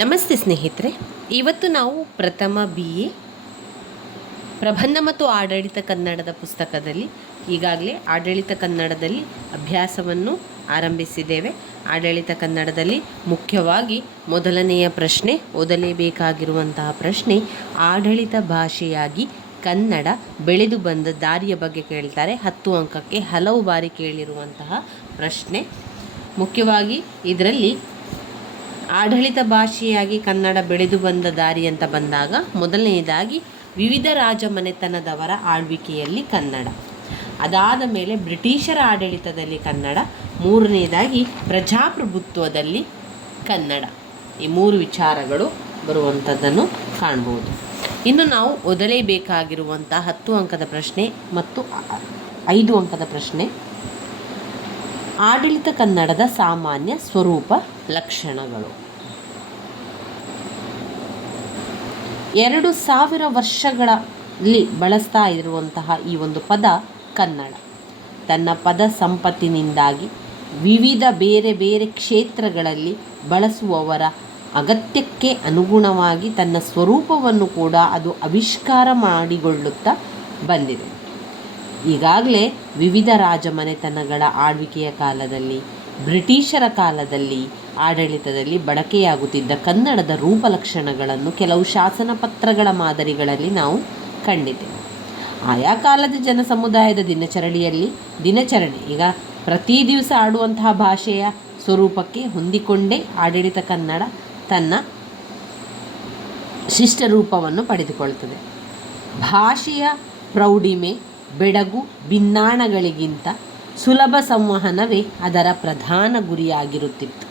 ನಮಸ್ತೆ ಸ್ನೇಹಿತರೆ, ಇವತ್ತು ನಾವು ಪ್ರಥಮ BA ಪ್ರಬಂಧ ಮತ್ತು ಆಡಳಿತ ಕನ್ನಡದ ಪುಸ್ತಕದಲ್ಲಿ ಈಗಾಗಲೇ ಆಡಳಿತ ಕನ್ನಡದಲ್ಲಿ ಅಭ್ಯಾಸವನ್ನು ಆರಂಭಿಸಿದ್ದೇವೆ. ಆಡಳಿತ ಕನ್ನಡದಲ್ಲಿ ಮುಖ್ಯವಾಗಿ ಮೊದಲನೆಯ ಪ್ರಶ್ನೆ, ಓದಲೇಬೇಕಾಗಿರುವಂತಹ ಪ್ರಶ್ನೆ, ಆಡಳಿತ ಭಾಷೆಯಾಗಿ ಕನ್ನಡ ಬೆಳೆದು ಬಂದ ದಾರಿಯ ಬಗ್ಗೆ ಕೇಳ್ತಾರೆ. 10 ಅಂಕಕ್ಕೆ ಹಲವು ಬಾರಿ ಕೇಳಿರುವಂತಹ ಪ್ರಶ್ನೆ. ಮುಖ್ಯವಾಗಿ ಇದರಲ್ಲಿ ಆಡಳಿತ ಭಾಷೆಯಾಗಿ ಕನ್ನಡ ಬೆಳೆದು ಬಂದ ದಾರಿ ಅಂತ ಬಂದಾಗ ಮೊದಲನೆಯದಾಗಿ ವಿವಿಧ ರಾಜಮನೆತನದವರ ಆಳ್ವಿಕೆಯಲ್ಲಿ ಕನ್ನಡ, ಅದಾದ ಮೇಲೆ ಬ್ರಿಟಿಷರ ಆಡಳಿತದಲ್ಲಿ ಕನ್ನಡ, ಮೂರನೆಯದಾಗಿ ಪ್ರಜಾಪ್ರಭುತ್ವದಲ್ಲಿ ಕನ್ನಡ. ಈ 3 ವಿಚಾರಗಳು ಬರುವಂಥದ್ದನ್ನು ಕಾಣ್ಬೋದು. ಇನ್ನು ನಾವು ಓದಲೇಬೇಕಾಗಿರುವಂಥ 10 ಅಂಕದ ಪ್ರಶ್ನೆ ಮತ್ತು 5 ಅಂಕದ ಪ್ರಶ್ನೆ, ಆಡಳಿತ ಕನ್ನಡದ ಸಾಮಾನ್ಯ ಸ್ವರೂಪ ಲಕ್ಷಣಗಳು. 2000 ವರ್ಷಗಳಲ್ಲಿ ಬಳಸ್ತಾ ಇರುವಂತಹ ಈ ಒಂದು ಪದ ಕನ್ನಡ ತನ್ನ ಪದ ಸಂಪತ್ತಿನಿಂದಾಗಿ ವಿವಿಧ ಬೇರೆ ಬೇರೆ ಕ್ಷೇತ್ರಗಳಲ್ಲಿ ಬಳಸುವವರ ಅಗತ್ಯಕ್ಕೆ ಅನುಗುಣವಾಗಿ ತನ್ನ ಸ್ವರೂಪವನ್ನು ಕೂಡ ಅದು ಆವಿಷ್ಕಾರ ಮಾಡಿಕೊಳ್ಳುತ್ತಾ ಬಂದಿದೆ. ಈಗಾಗಲೇ ವಿವಿಧ ರಾಜಮನೆತನಗಳ ಆಳ್ವಿಕೆಯ ಕಾಲದಲ್ಲಿ, ಬ್ರಿಟಿಷರ ಕಾಲದಲ್ಲಿ ಆಡಳಿತದಲ್ಲಿ ಬಳಕೆಯಾಗುತ್ತಿದ್ದ ಕನ್ನಡದ ರೂಪಲಕ್ಷಣಗಳನ್ನು ಕೆಲವು ಶಾಸನ ಪತ್ರಗಳ ಮಾದರಿಗಳಲ್ಲಿ ನಾವು ಕಂಡಿದ್ದೇವೆ. ಆಯಾ ಕಾಲದ ಜನಸಮುದಾಯದ ದಿನಚರಣೆ ಈಗ ಪ್ರತಿ ದಿವಸ ಆಡುವಂತಹ ಭಾಷೆಯ ಸ್ವರೂಪಕ್ಕೆ ಹೊಂದಿಕೊಂಡೇ ಆಡಳಿತ ಕನ್ನಡ ತನ್ನ ಶಿಷ್ಟ ರೂಪವನ್ನು ಪಡೆದುಕೊಳ್ತದೆ. ಭಾಷೆಯ ಪ್ರೌಢಿಮೆ, ಬೆಡಗು, ಭಿನ್ನಾಣಗಳಿಗಿಂತ ಸುಲಭ ಸಂವಹನವೇ ಅದರ ಪ್ರಧಾನ ಗುರಿಯಾಗಿರುತ್ತಿತ್ತು.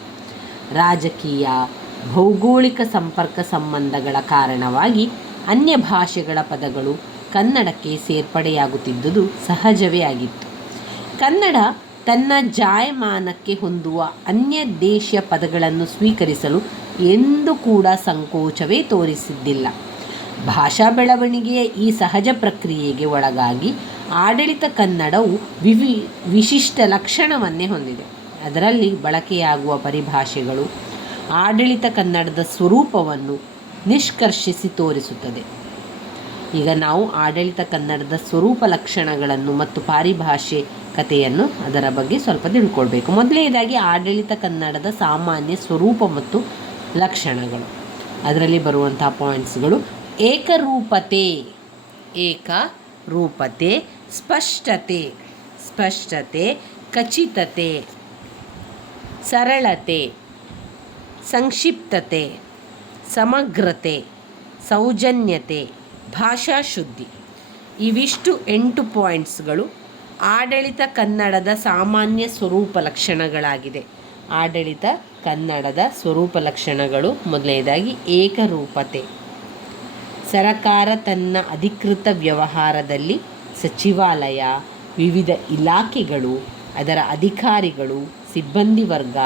ರಾಜಕೀಯ, ಭೌಗೋಳಿಕ ಸಂಪರ್ಕ ಸಂಬಂಧಗಳ ಕಾರಣವಾಗಿ ಅನ್ಯ ಭಾಷೆಗಳ ಪದಗಳು ಕನ್ನಡಕ್ಕೆ ಸೇರ್ಪಡೆಯಾಗುತ್ತಿದ್ದುದು ಸಹಜವೇ ಆಗಿತ್ತು. ಕನ್ನಡ ತನ್ನ ಜಾಯಮಾನಕ್ಕೆ ಹೊಂದುವ ಅನ್ಯ ದೇಶೀಯ ಪದಗಳನ್ನು ಸ್ವೀಕರಿಸಲು ಎಂದೂ ಕೂಡ ಸಂಕೋಚವೇ ತೋರಿಸಿದ್ದಿಲ್ಲ. ಭಾಷಾ ಬೆಳವಣಿಗೆಯ ಈ ಸಹಜ ಪ್ರಕ್ರಿಯೆಗೆ ಒಳಗಾಗಿ ಆಡಳಿತ ಕನ್ನಡವು ವಿಶಿಷ್ಟ ಲಕ್ಷಣವನ್ನೇ ಹೊಂದಿದೆ. ಅದರಲ್ಲಿ ಬಳಕೆಯಾಗುವ ಪರಿಭಾಷೆಗಳು ಆಡಳಿತ ಕನ್ನಡದ ಸ್ವರೂಪವನ್ನು ನಿಷ್ಕರ್ಷಿಸಿ ತೋರಿಸುತ್ತದೆ. ಈಗ ನಾವು ಆಡಳಿತ ಕನ್ನಡದ ಸ್ವರೂಪ ಲಕ್ಷಣಗಳನ್ನು ಮತ್ತು ಪಾರಿಭಾಷಿಕತೆಯನ್ನು ಅದರ ಬಗ್ಗೆ ಸ್ವಲ್ಪ ತಿಳ್ಕೊಳ್ಬೇಕು. ಮೊದಲನೇದಾಗಿ ಆಡಳಿತ ಕನ್ನಡದ ಸಾಮಾನ್ಯ ಸ್ವರೂಪ ಮತ್ತು ಲಕ್ಷಣಗಳು. ಅದರಲ್ಲಿ ಬರುವಂತಹ ಪಾಯಿಂಟ್ಸ್ಗಳು: ಏಕರೂಪತೆ, ಸ್ಪಷ್ಟತೆ, ಖಚಿತತೆ, ಸರಳತೆ, ಸಂಕ್ಷಿಪ್ತತೆ, ಸಮಗ್ರತೆ, ಸೌಜನ್ಯತೆ, ಭಾಷಾಶುದ್ಧಿ. ಇವಿಷ್ಟು 8 ಪಾಯಿಂಟ್ಸ್ಗಳು ಆಡಳಿತ ಕನ್ನಡದ ಸಾಮಾನ್ಯ ಸ್ವರೂಪ ಲಕ್ಷಣಗಳಾಗಿದೆ. ಆಡಳಿತ ಕನ್ನಡದ ಸ್ವರೂಪ ಲಕ್ಷಣಗಳು: ಮೊದಲನೇದಾಗಿ ಏಕರೂಪತೆ. ಸರಕಾರ ತನ್ನ ಅಧಿಕೃತ ವ್ಯವಹಾರದಲ್ಲಿ ಸಚಿವಾಲಯ, ವಿವಿಧ ಇಲಾಖೆಗಳು, ಅದರ ಅಧಿಕಾರಿಗಳು, ಸಿಬ್ಬಂದಿ ವರ್ಗ,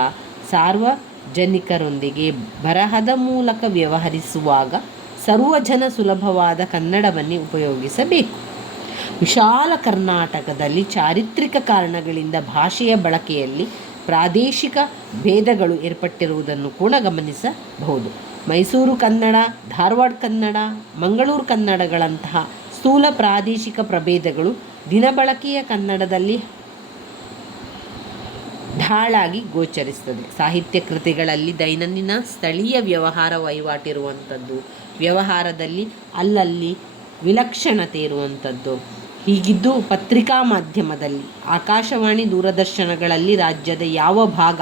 ಸಾರ್ವಜನಿಕರೊಂದಿಗೆ ಬರಹದ ಮೂಲಕ ವ್ಯವಹರಿಸುವಾಗ ಸರ್ವಜನ ಸುಲಭವಾದ ಕನ್ನಡವನ್ನೇ ಉಪಯೋಗಿಸಬೇಕು. ವಿಶಾಲ ಕರ್ನಾಟಕದಲ್ಲಿ ಚಾರಿತ್ರಿಕ ಕಾರಣಗಳಿಂದ ಭಾಷೆಯ ಬಳಕೆಯಲ್ಲಿ ಪ್ರಾದೇಶಿಕ ಭೇದಗಳು ಏರ್ಪಟ್ಟಿರುವುದನ್ನು ಕೂಡ ಗಮನಿಸಬಹುದು. ಮೈಸೂರು ಕನ್ನಡ, ಧಾರವಾಡ ಕನ್ನಡ, ಮಂಗಳೂರು ಕನ್ನಡಗಳಂತಹ ಸ್ಥೂಲ ಪ್ರಾದೇಶಿಕ ಪ್ರಭೇದಗಳು ದಿನಬಳಕೆಯ ಕನ್ನಡದಲ್ಲಿ ಢಾಳಾಗಿ ಗೋಚರಿಸುತ್ತದೆ. ಸಾಹಿತ್ಯ ಕೃತಿಗಳಲ್ಲಿ ದೈನಂದಿನ ಸ್ಥಳೀಯ ವ್ಯವಹಾರ ವಹಿವಾಟಿರುವಂಥದ್ದು, ವ್ಯವಹಾರದಲ್ಲಿ ಅಲ್ಲಲ್ಲಿ ವಿಲಕ್ಷಣತೆ ಇರುವಂಥದ್ದು. ಹೀಗಿದ್ದು ಪತ್ರಿಕಾ ಮಾಧ್ಯಮದಲ್ಲಿ, ಆಕಾಶವಾಣಿ, ದೂರದರ್ಶನಗಳಲ್ಲಿ ರಾಜ್ಯದ ಯಾವ ಭಾಗ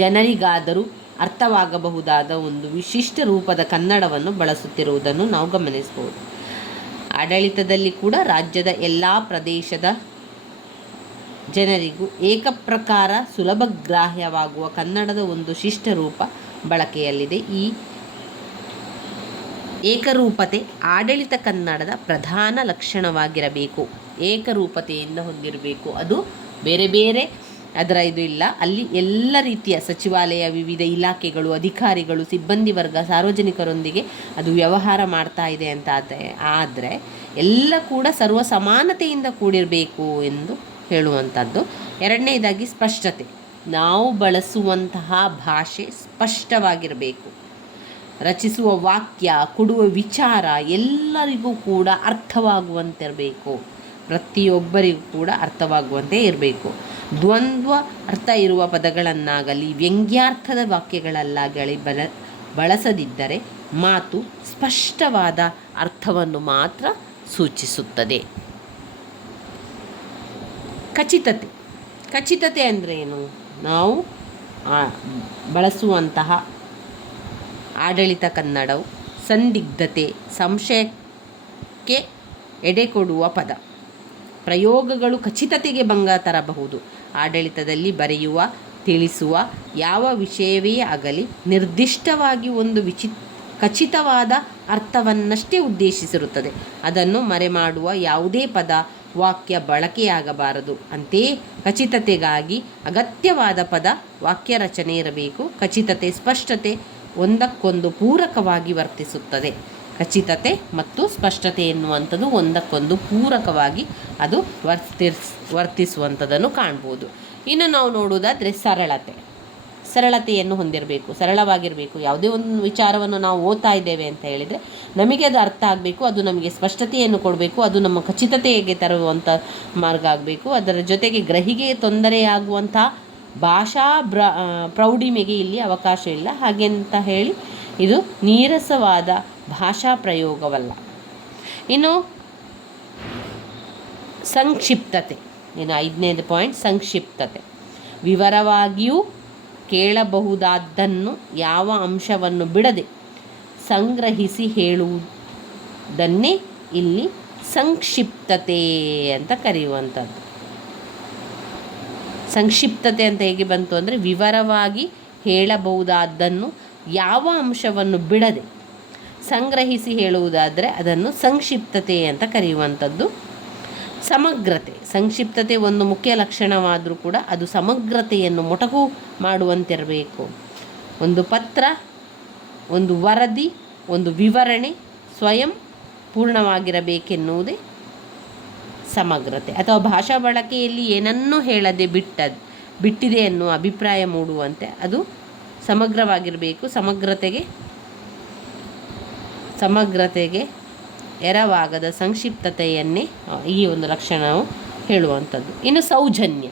ಜನರಿಗಾದರೂ ಅರ್ಥವಾಗಬಹುದಾದ ಒಂದು ವಿಶಿಷ್ಟ ರೂಪದ ಕನ್ನಡವನ್ನು ಬಳಸುತ್ತಿರುವುದನ್ನು ನಾವು ಗಮನಿಸಬಹುದು. ಆಡಳಿತದಲ್ಲಿ ಕೂಡ ರಾಜ್ಯದ ಎಲ್ಲ ಪ್ರದೇಶದ ಜನರಿಗೂ ಏಕಪ್ರಕಾರ ಸುಲಭಗ್ರಾಹ್ಯವಾಗುವ ಕನ್ನಡದ ಒಂದು ಶಿಷ್ಟ ರೂಪ ಬಳಕೆಯಲ್ಲಿದೆ. ಈ ಏಕರೂಪತೆ ಆಡಳಿತ ಕನ್ನಡದ ಪ್ರಧಾನ ಲಕ್ಷಣವಾಗಿರಬೇಕು. ಏಕರೂಪತೆಯಿಂದ ಹೊಂದಿರಬೇಕು. ಅದು ಬೇರೆ ಬೇರೆ ಅದರ ಇದು ಇಲ್ಲ. ಅಲ್ಲಿ ಎಲ್ಲ ರೀತಿಯ ಸಚಿವಾಲಯ, ವಿವಿಧ ಇಲಾಖೆಗಳು, ಅಧಿಕಾರಿಗಳು, ಸಿಬ್ಬಂದಿ ವರ್ಗ, ಸಾರ್ವಜನಿಕರೊಂದಿಗೆ ಅದು ವ್ಯವಹಾರ ಮಾಡ್ತಾ ಇದೆ ಅಂತ ಆದರೆ ಎಲ್ಲ ಕೂಡ ಸರ್ವ ಸಮಾನತೆಯಿಂದ ಕೂಡಿರಬೇಕು ಎಂದು ಹೇಳುವಂಥದ್ದು. ಎರಡನೇದಾಗಿ ಸ್ಪಷ್ಟತೆ. ನಾವು ಬಳಸುವಂತಹ ಭಾಷೆ ಸ್ಪಷ್ಟವಾಗಿರಬೇಕು. ರಚಿಸುವ ವಾಕ್ಯ, ಕೊಡುವ ವಿಚಾರ ಎಲ್ಲರಿಗೂ ಕೂಡ ಅರ್ಥವಾಗುವಂತಿರಬೇಕು. ಪ್ರತಿಯೊಬ್ಬರಿಗೂ ಕೂಡ ಅರ್ಥವಾಗುವಂತೆ ಇರಬೇಕು. ದ್ವಂದ್ವ ಅರ್ಥ ಇರುವ ಪದಗಳನ್ನಾಗಲಿ ವ್ಯಂಗ್ಯಾರ್ಥದ ವಾಕ್ಯಗಳಲ್ಲಾಗಲಿ ಬಳಸದಿದ್ದರೆ ಮಾತು ಸ್ಪಷ್ಟವಾದ ಅರ್ಥವನ್ನು ಮಾತ್ರ ಸೂಚಿಸುತ್ತದೆ. ಖಚಿತತೆ ಅಂದರೆ ಏನು? ನಾವು ಬಳಸುವಂತಹ ಆಡಳಿತ ಕನ್ನಡವು ಸಂದಿಗ್ಧತೆ, ಸಂಶಯಕ್ಕೆ ಎಡೆ ಕೊಡುವ ಪದ ಪ್ರಯೋಗಗಳು ಖಚಿತತೆಗೆ ಭಂಗ ತರಬಹುದು. ಆಡಳಿತದಲ್ಲಿ ಬರೆಯುವ, ತಿಳಿಸುವ ಯಾವ ವಿಷಯವೇ ಆಗಲಿ ನಿರ್ದಿಷ್ಟವಾಗಿ ಒಂದು ಖಚಿತವಾದ ಅರ್ಥವನ್ನಷ್ಟೇ ಉದ್ದೇಶಿಸಿರುತ್ತದೆ. ಅದನ್ನು ಮರೆಮಾಡುವ ಯಾವುದೇ ಪದ, ವಾಕ್ಯ ಬಳಕೆಯಾಗಬಾರದು. ಅಂತೆಯೇ ಖಚಿತತೆಗಾಗಿ ಅಗತ್ಯವಾದ ಪದ, ವಾಕ್ಯ ರಚನೆ ಇರಬೇಕು. ಖಚಿತತೆ, ಸ್ಪಷ್ಟತೆ ಒಂದಕ್ಕೊಂದು ಪೂರಕವಾಗಿ ವರ್ತಿಸುತ್ತದೆ. ಖಚಿತತೆ ಮತ್ತು ಸ್ಪಷ್ಟತೆ ಎನ್ನುವಂಥದ್ದು ಒಂದಕ್ಕೊಂದು ಪೂರಕವಾಗಿ ಅದು ವರ್ತಿಸುವಂಥದ್ದನ್ನು ಕಾಣ್ಬೋದು. ಇನ್ನು ನಾವು ನೋಡುವುದಾದರೆ ಸರಳತೆಯನ್ನು ಹೊಂದಿರಬೇಕು, ಸರಳವಾಗಿರಬೇಕು. ಯಾವುದೇ ಒಂದು ವಿಚಾರವನ್ನು ನಾವು ಓದ್ತಾ ಇದ್ದೇವೆ ಅಂತ ಹೇಳಿದರೆ ನಮಗೆ ಅದು ಅರ್ಥ ಆಗಬೇಕು, ಅದು ನಮಗೆ ಸ್ಪಷ್ಟತೆಯನ್ನು ಕೊಡಬೇಕು, ಅದು ನಮ್ಮ ಖಚಿತತೆಗೆ ತರುವಂಥ ಮಾರ್ಗ ಆಗಬೇಕು. ಅದರ ಜೊತೆಗೆ ಗ್ರಹಿಕೆಗೆ ತೊಂದರೆಯಾಗುವಂಥ ಭಾಷಾ ಪ್ರೌಢಿಮೆಗೆ ಇಲ್ಲಿ ಅವಕಾಶ ಇಲ್ಲ. ಹಾಗೆಂತ ಹೇಳಿ ಇದು ನೀರಸವಾದ ಭಾಷಾ ಪ್ರಯೋಗವಲ್ಲ. ಇನ್ನು ಸಂಕ್ಷಿಪ್ತತೆ, ಇನ್ನು 5ನೇದು ಪಾಯಿಂಟ್ ಸಂಕ್ಷಿಪ್ತತೆ. ವಿವರವಾಗಿಯೂ ಕೇಳಬಹುದಾದ್ದನ್ನು ಯಾವ ಅಂಶವನ್ನು ಬಿಡದೆ ಸಂಗ್ರಹಿಸಿ ಹೇಳುವುದನ್ನೇ ಇಲ್ಲಿ ಸಂಕ್ಷಿಪ್ತತೆ ಅಂತ ಕರೆಯುವಂಥದ್ದು. ಸಂಕ್ಷಿಪ್ತತೆ ಅಂತ ಹೇಗೆ ಬಂತು ಅಂದರೆ ವಿವರವಾಗಿ ಹೇಳಬಹುದಾದ್ದನ್ನು ಯಾವ ಅಂಶವನ್ನು ಬಿಡದೆ ಸಂಗ್ರಹಿಸಿ ಹೇಳುವುದಾದರೆ ಅದನ್ನು ಸಂಕ್ಷಿಪ್ತತೆ ಅಂತ ಕರೆಯುವಂಥದ್ದು. ಸಮಗ್ರತೆ, ಸಂಕ್ಷಿಪ್ತತೆ ಒಂದು ಮುಖ್ಯ ಲಕ್ಷಣವಾದರೂ ಕೂಡ ಅದು ಸಮಗ್ರತೆಯನ್ನು ಮೊಟಕು ಮಾಡುವಂತಿರಬೇಕು. ಒಂದು ಪತ್ರ, ಒಂದು ವರದಿ, ಒಂದು ವಿವರಣೆ ಸ್ವಯಂ ಪೂರ್ಣವಾಗಿರಬೇಕೆನ್ನುವುದೇ ಸಮಗ್ರತೆ. ಅಥವಾ ಭಾಷಾ ಬಳಕೆಯಲ್ಲಿ ಏನನ್ನೂ ಹೇಳದೆ ಬಿಟ್ಟಿದೆ ಎನ್ನುವ ಅಭಿಪ್ರಾಯ ಮೂಡುವಂತೆ ಅದು ಸಮಗ್ರವಾಗಿರಬೇಕು. ಸಮಗ್ರತೆಗೆ ಎರವಾಗದ ಸಂಕ್ಷಿಪ್ತತೆಯನ್ನೇ ಈ ಒಂದು ಲಕ್ಷಣವು ಹೇಳುವಂಥದ್ದು. ಇನ್ನು ಸೌಜನ್ಯ,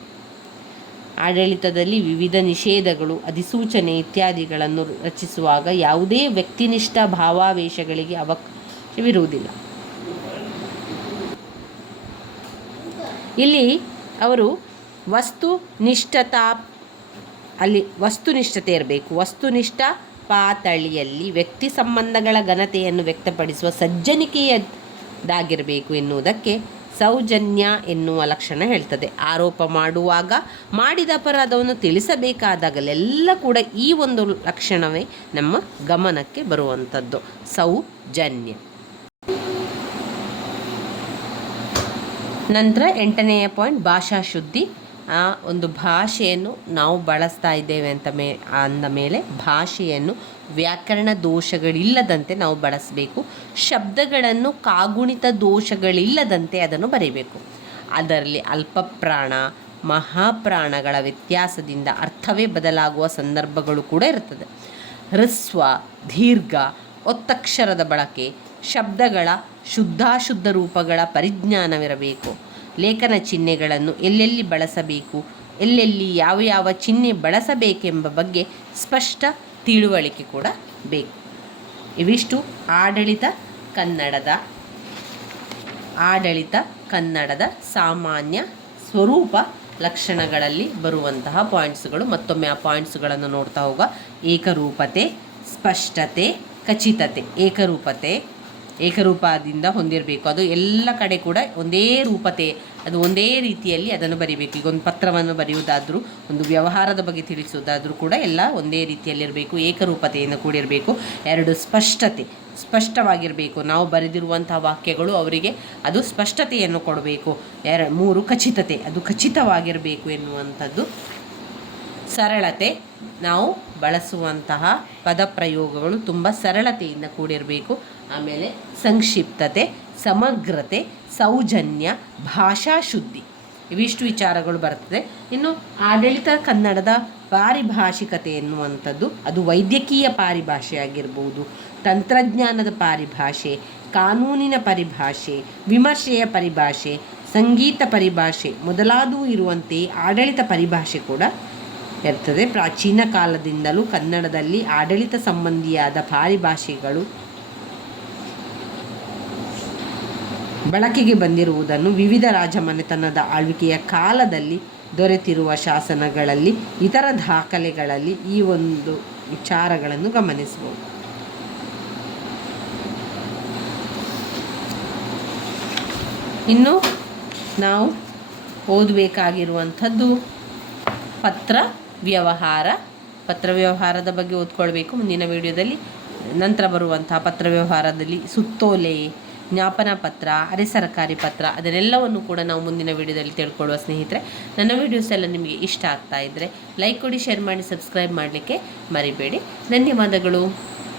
ಆಡಳಿತದಲ್ಲಿ ವಿವಿಧ ನಿಷೇಧಗಳು, ಅಧಿಸೂಚನೆ ಇತ್ಯಾದಿಗಳನ್ನು ರಚಿಸುವಾಗ ಯಾವುದೇ ವ್ಯಕ್ತಿನಿಷ್ಠ ಭಾವಾವೇಶಗಳಿಗೆ ಅವಕಾಶವಿರುವುದಿಲ್ಲ. ಇಲ್ಲಿ ಅವರು ವಸ್ತುನಿಷ್ಠತೆ ಇರಬೇಕು. ವಸ್ತುನಿಷ್ಠ ಪಾತಳಿಯಲ್ಲಿ ವ್ಯಕ್ತಿ ಸಂಬಂಧಗಳ ಘನತೆಯನ್ನು ವ್ಯಕ್ತಪಡಿಸುವ ಸಜ್ಜನಿಕೆಯದಾಗಿರಬೇಕು ಎನ್ನುವುದಕ್ಕೆ ಸೌಜನ್ಯ ಎನ್ನುವ ಲಕ್ಷಣ ಹೇಳ್ತದೆ. ಆರೋಪ ಮಾಡುವಾಗ ಮಾಡಿದ ಅಪರಾಧವನ್ನು ತಿಳಿಸಬೇಕಾದಾಗಲೆಲ್ಲ ಕೂಡ ಈ ಒಂದು ಲಕ್ಷಣವೇ ನಮ್ಮ ಗಮನಕ್ಕೆ ಬರುವಂಥದ್ದು, ಸೌಜನ್ಯ. ನಂತರ 8ನೆಯ ಪಾಯಿಂಟ್ ಭಾಷಾ ಶುದ್ಧಿ. ಆ ಒಂದು ಭಾಷೆಯನ್ನು ನಾವು ಬಳಸ್ತಾ ಇದ್ದೇವೆ ಅಂದ ಮೇಲೆ ಭಾಷೆಯನ್ನು ವ್ಯಾಕರಣ ದೋಷಗಳಿಲ್ಲದಂತೆ ನಾವು ಬಳಸಬೇಕು. ಶಬ್ದಗಳನ್ನು ಕಾಗುಣಿತ ದೋಷಗಳಿಲ್ಲದಂತೆ ಅದನ್ನು ಬರೀಬೇಕು. ಅದರಲ್ಲಿ ಅಲ್ಪಪ್ರಾಣ, ಮಹಾಪ್ರಾಣಗಳ ವ್ಯತ್ಯಾಸದಿಂದ ಅರ್ಥವೇ ಬದಲಾಗುವ ಸಂದರ್ಭಗಳು ಕೂಡ ಇರ್ತದೆ. ಹ್ರಸ್ವ, ದೀರ್ಘ, ಒತ್ತಕ್ಷರದ ಬಳಕೆ, ಶಬ್ದಗಳ ಶುದ್ಧಾಶುದ್ಧ ರೂಪಗಳ ಪರಿಜ್ಞಾನವಿರಬೇಕು. ಲೇಖನ ಚಿಹ್ನೆಗಳನ್ನು ಎಲ್ಲೆಲ್ಲಿ ಬಳಸಬೇಕು, ಎಲ್ಲೆಲ್ಲಿ ಯಾವ ಚಿಹ್ನೆ ಬಳಸಬೇಕೆಂಬ ಬಗ್ಗೆ ಸ್ಪಷ್ಟ ತಿಳುವಳಿಕೆ ಕೂಡ ಬೇಕು. ಇವಿಷ್ಟು ಆಡಳಿತ ಕನ್ನಡದ ಸಾಮಾನ್ಯ ಸ್ವರೂಪ ಲಕ್ಷಣಗಳಲ್ಲಿ ಬರುವಂತಹ ಪಾಯಿಂಟ್ಸ್ಗಳು. ಮತ್ತೊಮ್ಮೆ ಆ ಪಾಯಿಂಟ್ಸ್ಗಳನ್ನು ನೋಡ್ತಾ ಹೋಗ. ಏಕರೂಪತೆ, ಸ್ಪಷ್ಟತೆ, ಖಚಿತತೆ. ಏಕರೂಪದಿಂದ ಹೊಂದಿರಬೇಕು. ಅದು ಎಲ್ಲ ಕಡೆ ಕೂಡ ಒಂದೇ ರೂಪತೆ, ಅದು ಒಂದೇ ರೀತಿಯಲ್ಲಿ ಅದನ್ನು ಬರೀಬೇಕು. ಈಗ ಒಂದು ಪತ್ರವನ್ನು ಬರೆಯುವುದಾದರೂ, ಒಂದು ವ್ಯವಹಾರದ ಬಗ್ಗೆ ತಿಳಿಸುವುದಾದರೂ ಕೂಡ ಎಲ್ಲ ಒಂದೇ ರೀತಿಯಲ್ಲಿರಬೇಕು. ಏಕರೂಪತೆಯಿಂದ ಕೂಡಿರಬೇಕು. 2 ಸ್ಪಷ್ಟವಾಗಿರಬೇಕು. ನಾವು ಬರೆದಿರುವಂಥ ವಾಕ್ಯಗಳು ಅವರಿಗೆ ಅದು ಸ್ಪಷ್ಟತೆಯನ್ನು ಕೊಡಬೇಕು. 3 ಖಚಿತತೆ, ಅದು ಖಚಿತವಾಗಿರಬೇಕು ಎನ್ನುವಂಥದ್ದು. ಸರಳತೆ, ನಾವು ಬಳಸುವಂತಹ ಪದಪ್ರಯೋಗಗಳು ತುಂಬ ಸರಳತೆಯಿಂದ ಕೂಡಿರಬೇಕು. ಆಮೇಲೆ ಸಂಕ್ಷಿಪ್ತತೆ, ಸಮಗ್ರತೆ, ಸೌಜನ್ಯ, ಭಾಷಾ ಶುದ್ಧಿ. ಇವಿಷ್ಟು ವಿಚಾರಗಳು ಬರ್ತದೆ. ಇನ್ನು ಆಡಳಿತ ಕನ್ನಡದ ಪಾರಿಭಾಷಿಕತೆ ಎನ್ನುವಂಥದ್ದು ಅದು ವೈದ್ಯಕೀಯ ಪಾರಿಭಾಷೆ ಆಗಿರ್ಬೋದು, ತಂತ್ರಜ್ಞಾನದ ಪಾರಿಭಾಷೆ, ಕಾನೂನಿನ ಪರಿಭಾಷೆ, ವಿಮರ್ಶೆಯ ಪರಿಭಾಷೆ, ಸಂಗೀತ ಪರಿಭಾಷೆ ಮೊದಲಾದವು ಇರುವಂತೆ ಆಡಳಿತ ಪರಿಭಾಷೆ ಕೂಡ ಇರ್ತದೆ. ಪ್ರಾಚೀನ ಕಾಲದಿಂದಲೂ ಕನ್ನಡದಲ್ಲಿ ಆಡಳಿತ ಸಂಬಂಧಿಯಾದ ಪಾರಿಭಾಷೆಗಳು ಬಳಕೆಗೆ ಬಂದಿರುವುದನ್ನು ವಿವಿಧ ರಾಜಮನೆತನದ ಆಳ್ವಿಕೆಯ ಕಾಲದಲ್ಲಿ ದೊರೆತಿರುವ ಶಾಸನಗಳಲ್ಲಿ, ಇತರ ದಾಖಲೆಗಳಲ್ಲಿ ಈ ಒಂದು ವಿಚಾರಗಳನ್ನು ಗಮನಿಸಬಹುದು. ಇನ್ನು ನಾವು ಓದಬೇಕಾಗಿರುವಂಥದ್ದು ಪತ್ರ ವ್ಯವಹಾರದ ಬಗ್ಗೆ ಓದ್ಕೊಳ್ಬೇಕು ಮುಂದಿನ ವಿಡಿಯೋದಲ್ಲಿ. ನಂತರ ಬರುವಂತಹ ಪತ್ರ ವ್ಯವಹಾರದಲ್ಲಿ ಸುತ್ತೋಲೆ, ಜ್ಞಾಪನ ಪತ್ರ, ಅರೆ ಸರ್ಕಾರಿ ಪತ್ರ ಅದನ್ನೆಲ್ಲವನ್ನು ಕೂಡ ನಾವು ಮುಂದಿನ ವಿಡಿಯೋದಲ್ಲಿ ತಿಳ್ಕೊಳ್ಳುವ ಸ್ನೇಹಿತರೆ. ನನ್ನ ವಿಡಿಯೋಸ್ ಎಲ್ಲ ನಿಮಗೆ ಇಷ್ಟ ಆಗ್ತಾ ಇದ್ದರೆ ಲೈಕ್ ಕೊಡಿ, ಶೇರ್ ಮಾಡಿ, ಸಬ್ಸ್ಕ್ರೈಬ್ ಮಾಡಲಿಕ್ಕೆ ಮರಿಬೇಡಿ. ಧನ್ಯವಾದಗಳು.